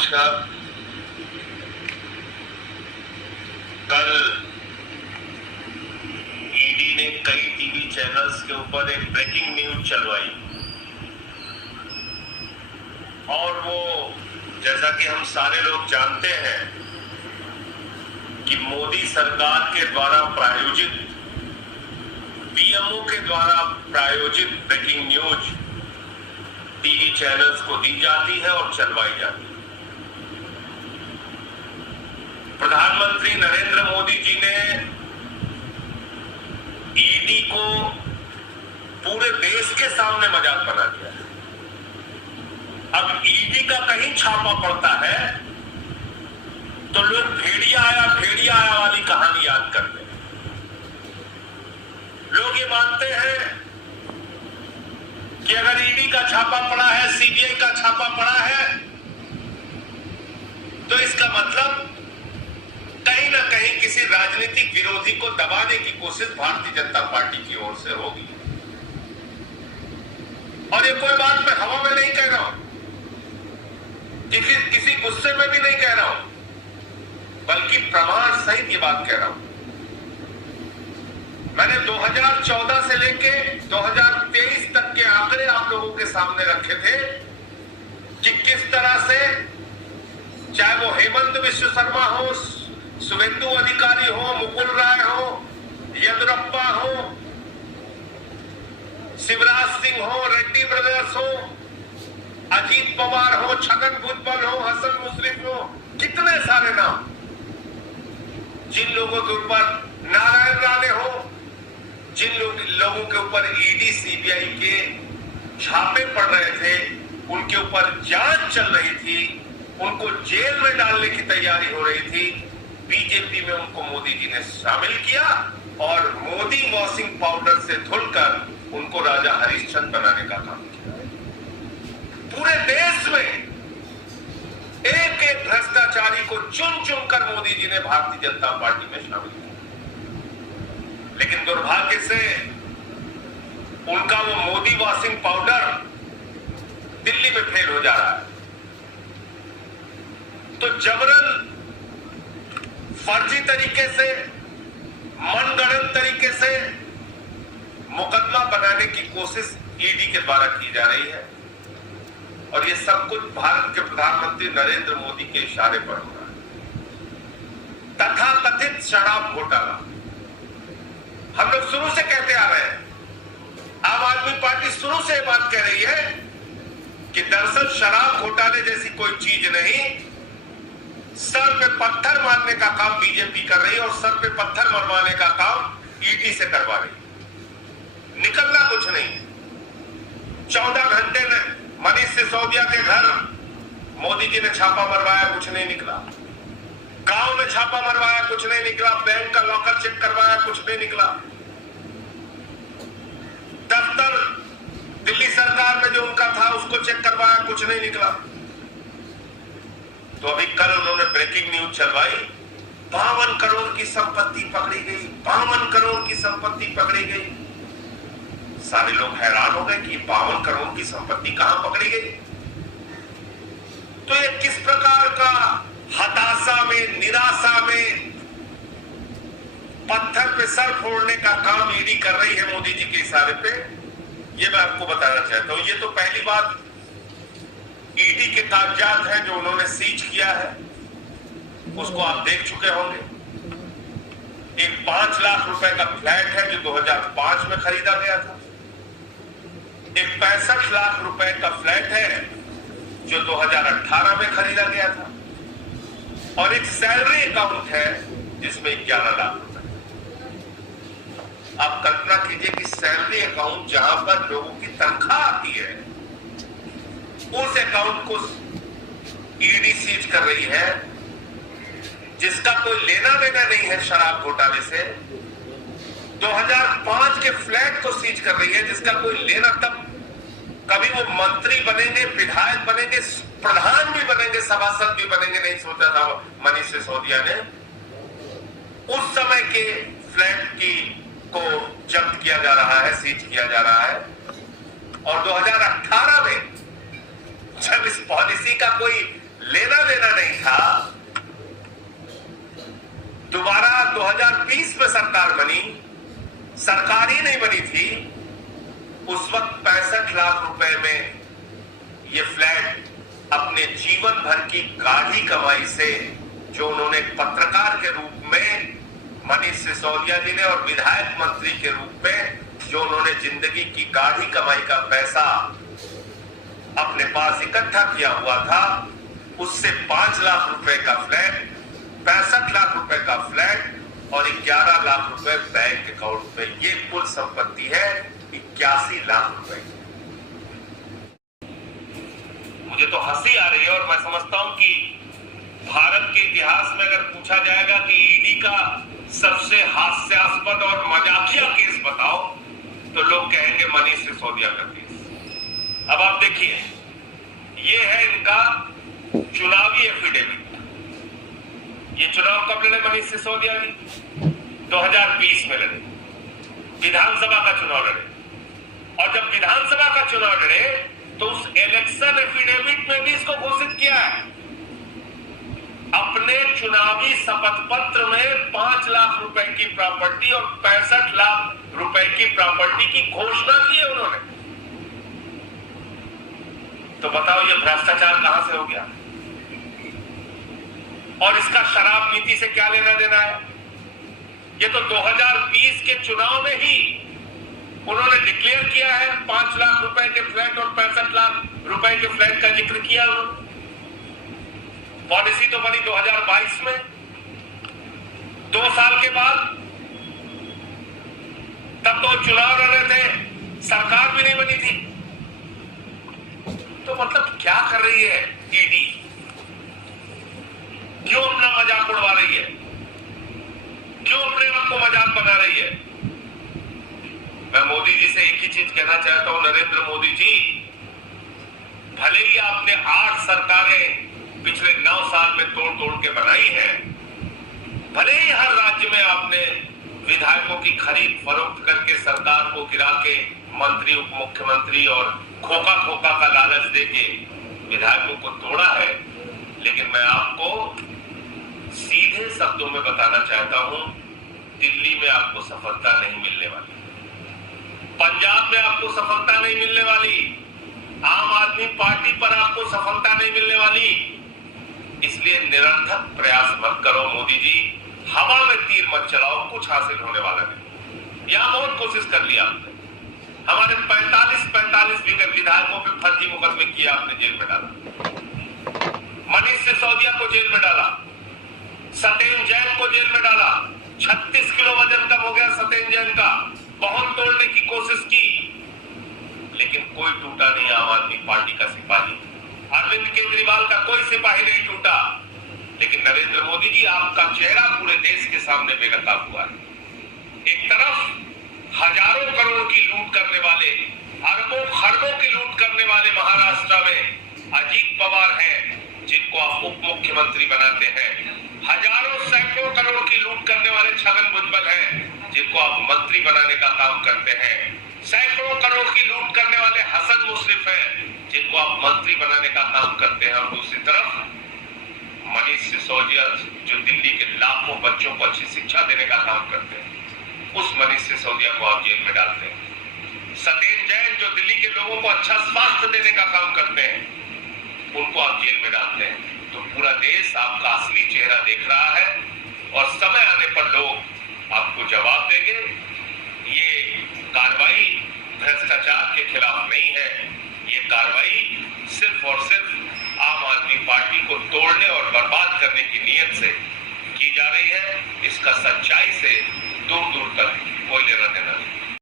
नमस्कार। कल ईडी ने कई टीवी चैनल्स के ऊपर एक ब्रेकिंग न्यूज चलवाई और वो, जैसा कि हम सारे लोग जानते हैं कि मोदी सरकार के द्वारा प्रायोजित, पीएमओ के द्वारा प्रायोजित ब्रेकिंग न्यूज टीवी चैनल्स को दी जाती है और चलवाई जाती है। प्रधानमंत्री नरेंद्र मोदी जी ने ईडी को पूरे देश के सामने मजाक बना दिया है। अब ईडी का कहीं छापा पड़ता है तो लोग भेड़िया आया वाली कहानी याद करते हैं। लोग ये मानते हैं कि अगर ईडी का छापा पड़ा है, सीबीआई का छापा पड़ा है, तो इसका मतलब कहीं ना कहीं किसी राजनीतिक विरोधी को दबाने की कोशिश भारतीय जनता पार्टी की ओर से होगी। और ये कोई बात मैं हवा में नहीं कह रहा हूं, किसी गुस्से में भी नहीं कह रहा हूं, बल्कि प्रमाण सहित ये बात कह रहा हूं। मैंने 2014 से लेके 2023 तक के आंकड़े आप लोगों के सामने रखे थे कि किस तरह से, चाहे वो हेमंत विश्व शर्मा हो, शुभेंदु अधिकारी हो, मुकुल राय हो, येदियुरप्पा हो, शिवराज सिंह हो, रेड्डी ब्रदर्स हो, अजीत पवार हो, छगन भुजबल हो, हसन मुश्रीफ हो, कितने सारे नाम, जिन लोगों के ऊपर नारायण राणे हो, जिन लोगों के ऊपर ईडी सीबीआई के छापे पड़ रहे थे, उनके ऊपर जांच चल रही थी, उनको जेल में डालने की तैयारी हो रही थी, बीजेपी में उनको मोदी जी ने शामिल किया और मोदी वॉशिंग पाउडर से धुलकर उनको राजा हरिश्चंद्र बनाने का काम किया। पूरे देश में एक एक भ्रष्टाचारी को चुन चुन कर मोदी जी ने भारतीय जनता पार्टी में शामिल किया। लेकिन दुर्भाग्य से उनका वो मोदी वॉशिंग पाउडर दिल्ली में फेल हो जा रहा है। तो जबरन, फर्जी तरीके से, मनगढ़ंत तरीके से मुकदमा बनाने की कोशिश ईडी के द्वारा की जा रही है और ये सब कुछ भारत के प्रधानमंत्री नरेंद्र मोदी के इशारे पर हो रहा है। तथाकथित शराब घोटाला हम लोग शुरू से कहते आ रहे हैं, आम आदमी पार्टी शुरू से बात कह रही है कि दरअसल शराब घोटाले जैसी कोई चीज नहीं, सर पे पत्थर मारने का काम बीजेपी कर रही है और सर पे पत्थर मरवाने का काम ईडी से करवा रही है। निकलना कुछ नहीं। 14 घंटे में मनीष सिसोदिया के घर मोदी जी ने छापा मरवाया, कुछ नहीं निकला। गांव में छापा मरवाया, कुछ नहीं निकला। बैंक का लॉकर चेक करवाया, कुछ नहीं निकला। दफ्तर दिल्ली सरकार में जो उनका था उसको चेक करवाया, कुछ नहीं निकला। तो अभी कल उन्होंने ब्रेकिंग न्यूज चलवाई, 52 करोड़ की संपत्ति पकड़ी गई, 52 करोड़ की संपत्ति पकड़ी गई। सारे लोग हैरान हो गए कि 52 करोड़ की संपत्ति कहां पकड़ी गई। तो ये किस प्रकार का हताशा में, निराशा में पत्थर पे सर फोड़ने का काम ईडी कर रही है मोदी जी के इशारे पे, ये मैं आपको बताना चाहता हूं। ये तो पहली बात, ईडी के कागजात हैं जो उन्होंने सीज किया है, उसको आप देख चुके होंगे। एक 5 लाख रुपए का फ्लैट है जो 2005 में खरीदा गया था। एक 65 लाख रुपए का फ्लैट है जो 2018 में खरीदा गया था और एक सैलरी अकाउंट है जिसमें 11 लाख रुपए। आप कल्पना कीजिए कि सैलरी अकाउंट जहां पर लोगों की तनख्वाह आती है, उस अकाउंट को ईडी सीज कर रही है, जिसका कोई लेना देना नहीं है शराब घोटाले से। 2005 के फ्लैट को सीज कर रही है जिसका कोई लेना, तब कभी वो मंत्री बनेंगे, विधायक बनेंगे, प्रधान भी बनेंगे, सभासद भी बनेंगे, नहीं सोचा था मनीष सिसोदिया ने। उस समय के फ्लैट की को जब्त किया जा रहा है, सीज किया जा रहा है। और 2018 में जब इस पॉलिसी का कोई लेना देना 2020 में सरकार बनी, सरकार ही नहीं बनी थी, उस वक्त 65 लाख रुपए में ये फ्लैट अपने जीवन भर की गाढ़ी कमाई से, जो उन्होंने पत्रकार के रूप में मनीष सिसोदिया जी ने और विधायक मंत्री के रूप में जो उन्होंने जिंदगी की गाढ़ी कमाई का पैसा अपने पास इकट्ठा किया हुआ था, उससे 5 लाख रुपए का फ्लैट, 65 लाख रुपए का फ्लैट और 11 लाख रुपए बैंक अकाउंट में, ये कुल संपत्ति है 81 लाख रुपए। मुझे तो हंसी आ रही है और मैं समझता हूं कि भारत के इतिहास में अगर पूछा जाएगा कि ईडी का सबसे हास्यास्पद और मजाकिया केस बताओ, तो लोग कहेंगे मनीष सिसोदिया का केस। अब आप देखिए, ये है इनका चुनावी एफिडेविट। ये चुनाव कब लड़े मनीष सिसोदिया जी? 2020 में लड़े, विधानसभा का चुनाव लड़े। और जब विधानसभा का चुनाव लड़े तो उस इलेक्शन एफिडेविट में भी इसको घोषित किया है, अपने चुनावी शपथ पत्र में 5 लाख रुपए की प्रॉपर्टी और 65 लाख रुपए की प्रॉपर्टी की घोषणा की है उन्होंने। तो बताओ ये भ्रष्टाचार कहां से हो गया? और इसका शराब नीति से क्या लेना देना है? ये तो 2020 के चुनाव में ही उन्होंने डिक्लेयर किया है, 5 लाख रुपए के फ्लैट और 65 लाख रुपए के फ्लैट का जिक्र किया उन्होंने। पॉलिसी तो बनी 2022 में, 2 साल के बाद, तब तो चुनाव लड़ रहे थे, सरकार भी नहीं बनी थी। तो मतलब क्या कर रही है ईडी? क्यों अपना मजाक उड़वा रही है? क्यों अपने आप को मजाक बना रही है? मैं मोदी जी से एक ही चीज कहना चाहता हूं, नरेंद्र मोदी जी, भले ही आपने 8 सरकारें पिछले 9 साल में तोड़ तोड़ के बनाई है, भले ही हर राज्य में आपने विधायकों की खरीद फरोख्त करके सरकार को गिरा के मंत्री, उप मुख्यमंत्री और खोखा खोखा का लालच देके विधायकों को तोड़ा है, लेकिन मैं आपको सीधे शब्दों में बताना चाहता हूं, दिल्ली में आपको सफलता नहीं मिलने वाली, पंजाब में आपको सफलता नहीं मिलने वाली, आम आदमी पार्टी पर आपको सफलता नहीं मिलने वाली। इसलिए निरर्थक प्रयास मत करो मोदी जी, हवा में तीर मत चलाओ, कुछ हासिल होने वाला नहीं। यहां बहुत कोशिश कर लिया आपने, हमारे 45 विधायकों पे फर्जी मुकदमे किए आपने, जेल में डाला, मनीष सिसोदिया को जेल में डाला, सत्येंद्र जैन को जेल में डाला, 36 किलो वजन कम हो गया सत्येंद्र जैन का, बहुत तोड़ने की कोशिश की, लेकिन कोई टूटा नहीं आम आदमी पार्टी का सिपाही। अरविंद केजरीवाल का कोई सिपाही नहीं टूटा, लेकिन नरेंद्र मोदी जी, आपका चेहरा पूरे देश के सामने बेनकाब हुआ है। एक तरफ हजारों करोड़ की लूट करने वाले, अरबों खरबों की लूट करने वाले महाराष्ट्र में अजीत पवार हैं, जिनको आप उप मुख्यमंत्री बनाते हैं। हजारों सैकड़ों करोड़ की लूट करने वाले छगन भुजबल हैं, जिनको आप मंत्री बनाने का काम करते हैं। सैकड़ों करोड़ की लूट करने वाले हसन मुशर्रफ हैं, जिनको आप मंत्री बनाने का काम करते हैं। और दूसरी तरफ मनीष सिसोदिया, जो दिल्ली के लाखों बच्चों को अच्छी शिक्षा देने का काम करते हैं, उस मनीष सिसोदिया को आप जेल में डालते हैं। सत्येंद्र जैन, जो दिल्ली के लोगों को अच्छा स्वास्थ्य देने का काम करते हैं, उनको आप जेल में डालते हैं। तो पूरा देश आपका असली चेहरा देख रहा है और समय आने पर लोग आपको जवाब देंगे। ये कार्रवाई भ्रष्टाचार के खिलाफ नहीं है, ये कार्रवाई सिर्फ और सिर्फ आम आदमी पार्टी को तोड़ने और बर्बाद करने की नीयत से की जा रही है। इसका सच्चाई से दूर दूर तक कोई लेना देना नहीं।